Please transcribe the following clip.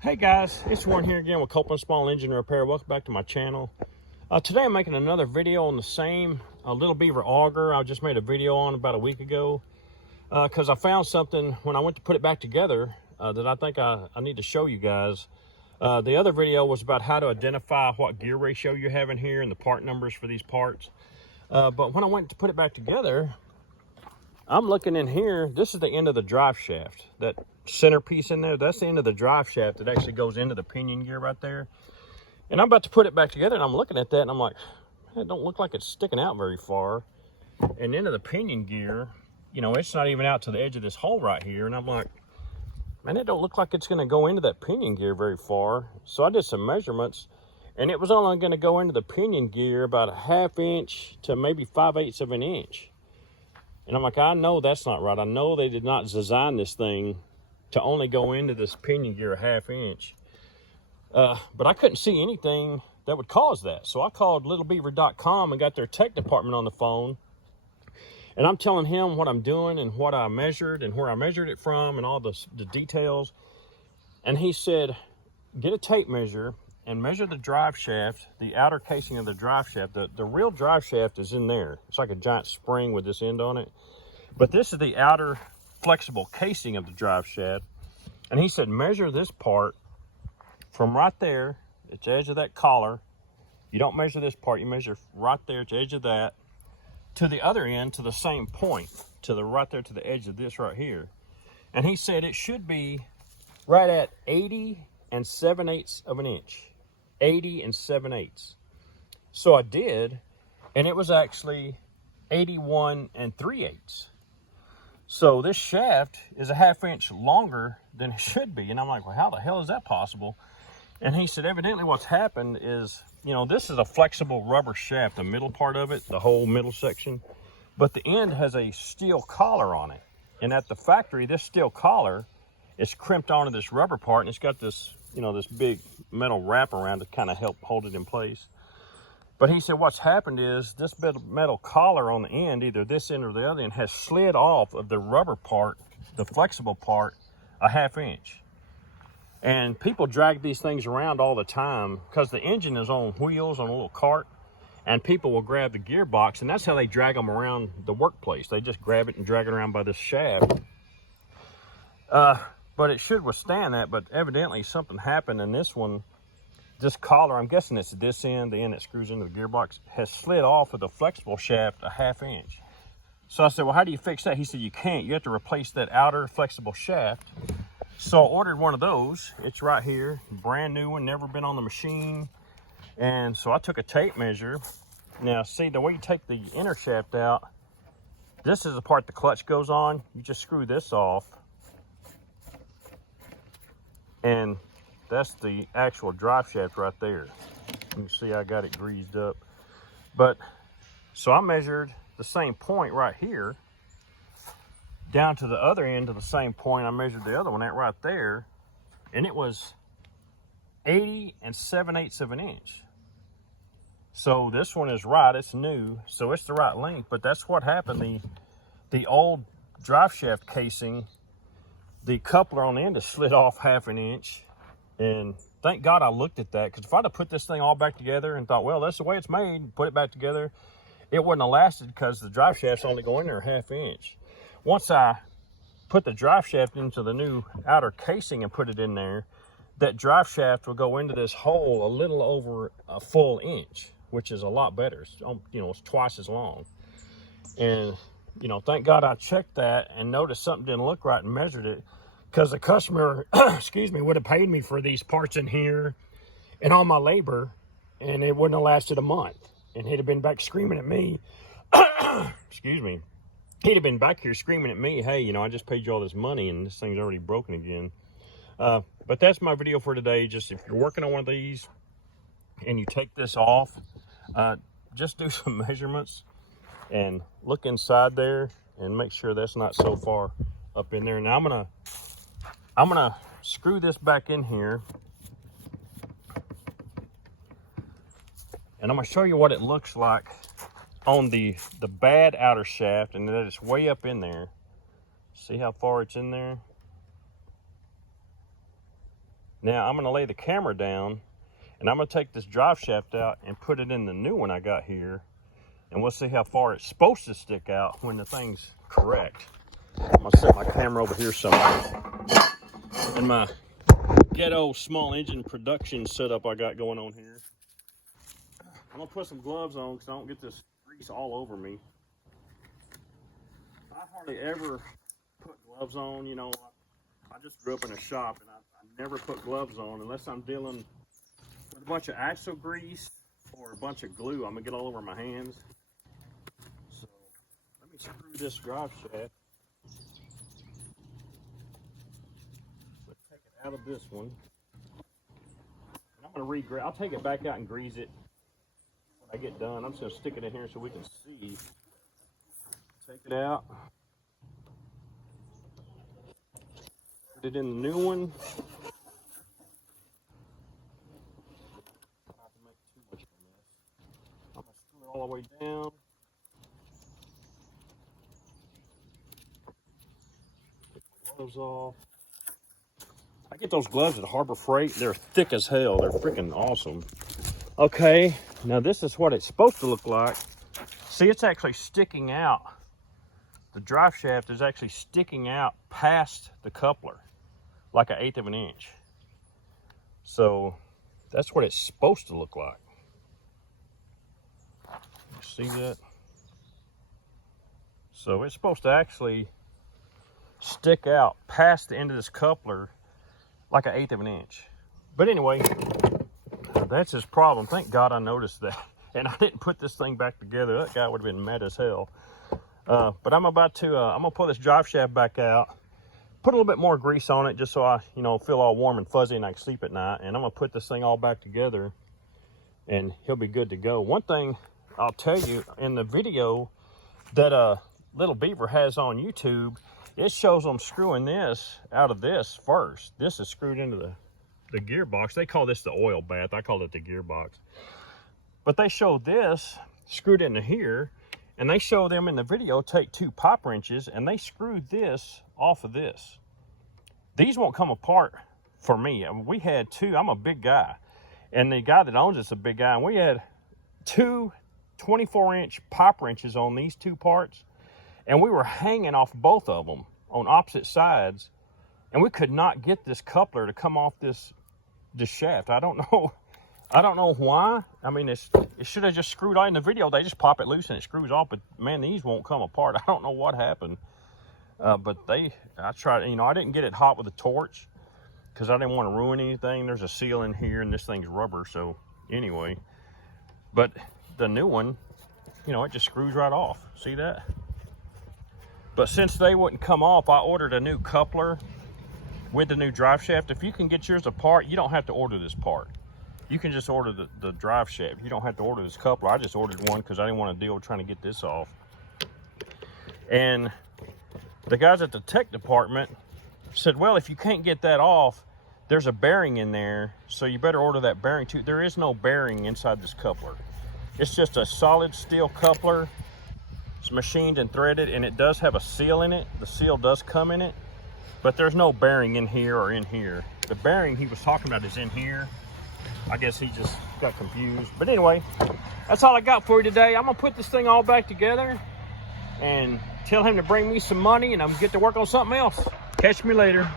Hey guys, it's Warren here again with Copeland Small Engine Repair. Welcome back to my channel. Today I'm making another video on the same Little Beaver auger I just made a video on about a week ago because I found something when I went to put it back together that I think I need to show you guys. The other video was about how to identify what gear ratio you have in here and the part numbers for these parts. But when I went to put it back together, I'm looking in here. This is the end of the drive shaft. That centerpiece in there, that's the end of the drive shaft that actually goes into the pinion gear right there. And I'm about to put it back together, and I'm looking at that, and I'm like, it don't look like it's sticking out very far. And into the pinion gear, you know, it's not even out to the edge of this hole right here. And I'm like, man, it don't look like it's going to go into that pinion gear very far. So I did some measurements, and it was only going to go into the pinion gear about a 1/2 inch to maybe 5/8 of an inch. And I'm like, I know that's not right. I know they did not design this thing to only go into this pinion gear a 1/2 inch. But I couldn't see anything that would cause that. So I called littlebeaver.com and got their tech department on the phone. And I'm telling him what I'm doing and what I measured and where I measured it from and all the details. And he said, get a tape measure and measure the drive shaft, the outer casing of the drive shaft. The real drive shaft is in there. It's like a giant spring with this end on it. But this is the outer flexible casing of the drive shaft. And he said, measure this part from right there, at the edge of that collar. You don't measure this part, you measure right there at the edge of that, to the other end, to the same point, to the right there to the edge of this right here. And he said it should be right at 80 7/8 of an inch. 80 7/8. So I did, and it was actually 81 3/8. So this shaft is a 1/2 inch longer than it should be. And I'm like, well, how the hell is that possible? And he said, evidently what's happened is, you know, this is a flexible rubber shaft, the middle part of it, the whole middle section, but the end has a steel collar on it. And at the factory, this steel collar is crimped onto this rubber part, and it's got this, you know, this big metal wrap around to kind of help hold it in place. But he said what's happened is this metal collar on the end, either this end or the other end, has slid off of the rubber part, the flexible part, a 1/2 inch. And people drag these things around all the time because the engine is on wheels on a little cart, and people will grab the gearbox, and that's how they drag them around the workplace. They just grab it and drag it around by this shaft. But it should withstand that, but evidently something happened in this one. This collar, I'm guessing it's this end, the end that screws into the gearbox, has slid off of the flexible shaft a 1/2 inch. So I said, well, how do you fix that? He said, you can't. You have to replace that outer flexible shaft. So I ordered one of those. It's right here, brand new one, never been on the machine. And so I took a tape measure. Now, see, the way you take the inner shaft out, this is the part the clutch goes on. You just screw this off. And that's the actual drive shaft right there. You can see I got it greased up. But, so I measured the same point right here down to the other end of the same point. I measured the other one at right there, and it was 80 7/8 of an inch. So this one is right, it's new, so it's the right length. But that's what happened. The old drive shaft casing, the coupler on the end is slid off 1/2 inch. And thank God I looked at that, because if I'd have put this thing all back together and thought, well, that's the way it's made, put it back together, it wouldn't have lasted because the drive shaft's only going there a 1/2 inch. Once I put the drive shaft into the new outer casing and put it in there, that drive shaft will go into this hole a little over a full inch, which is a lot better. It's, you know, it's twice as long. And, you know, thank God I checked that and noticed something didn't look right and measured it, because the customer, excuse me, would have paid me for these parts in here and all my labor, and it wouldn't have lasted a month. And he'd have been back screaming at me, excuse me, he'd have been back here screaming at me, hey, you know, I just paid you all this money and this thing's already broken again. But that's my video for today. Just if you're working on one of these and you take this off, just do some measurements and look inside there and make sure that's not so far up in there. Now I'm gonna screw this back in here, and I'm gonna show you what it looks like on the bad outer shaft, and that it's way up in there. See how far it's in there? Now I'm gonna lay the camera down and I'm gonna take this drive shaft out and put it in the new one I got here. And we'll see how far it's supposed to stick out when the thing's correct. I'm gonna set my camera over here somewhere. And my ghetto small engine production setup I got going on here. I'm gonna put some gloves on because I don't get this grease all over me. I hardly ever put gloves on, you know. I just grew up in a shop and I never put gloves on unless I'm dealing with a bunch of axle grease or a bunch of glue. I'm gonna get all over my hands. So let me screw this drive shaft. Let's take it out of this one. And I'm gonna I'll take it back out and grease it when I get done. I'm just gonna stick it in here so we can see. Take it out. Put it in the new one. Not to make too much of a mess. I'm gonna screw it all the way down. Take my gloves off. I get those gloves at Harbor Freight. They're thick as hell. They're freaking awesome. Okay, now this is what it's supposed to look like. See, it's actually sticking out. The drive shaft is actually sticking out past the coupler, like 1/8 of an inch. So that's what it's supposed to look like. You see that? So it's supposed to actually stick out past the end of this coupler like 1/8 of an inch. But anyway, that's his problem. Thank God I noticed that. And I didn't put this thing back together. That guy would have been mad as hell. But I'm about to, I'm gonna pull this drive shaft back out, put a little bit more grease on it just so I, you know, feel all warm and fuzzy and I can sleep at night. And I'm gonna put this thing all back together and he'll be good to go. One thing I'll tell you, in the video that Little Beaver has on YouTube, it shows them screwing this out of this first. This is screwed into the gearbox. They call this the oil bath. I call it the gearbox. But they show this screwed into here, and they show them in the video take 2 pop wrenches and they screw this off of this. These won't come apart for me. I mean, we had 2, I'm a big guy, and the guy that owns it's a big guy, and we had 2 24-inch pop wrenches on these 2 parts, and we were hanging off both of them on opposite sides, and we could not get this coupler to come off this shaft. I don't know why. I mean, it should have just screwed out in the video. They just pop it loose and it screws off, but man, these won't come apart. I don't know what happened. But I tried, you know, I didn't get it hot with a torch because I didn't want to ruin anything. There's a seal in here and this thing's rubber. So anyway, but the new one, you know, it just screws right off. See that? But since they wouldn't come off, I ordered a new coupler with the new drive shaft. If you can get yours apart, you don't have to order this part. You can just order the drive shaft. You don't have to order this coupler. I just ordered one because I didn't want to deal with trying to get this off. And the guys at the tech department said, well, if you can't get that off, there's a bearing in there, so you better order that bearing too. There is no bearing inside this coupler. It's just a solid steel coupler. It's machined and threaded, and it does have a seal in it. The seal does come in it, but there's no bearing in here or in here. The bearing he was talking about is in here. I guess he just got confused. But anyway, that's all I got for you today. I'm gonna put this thing all back together and tell him to bring me some money, and I'm gonna get to work on something else. Catch me later.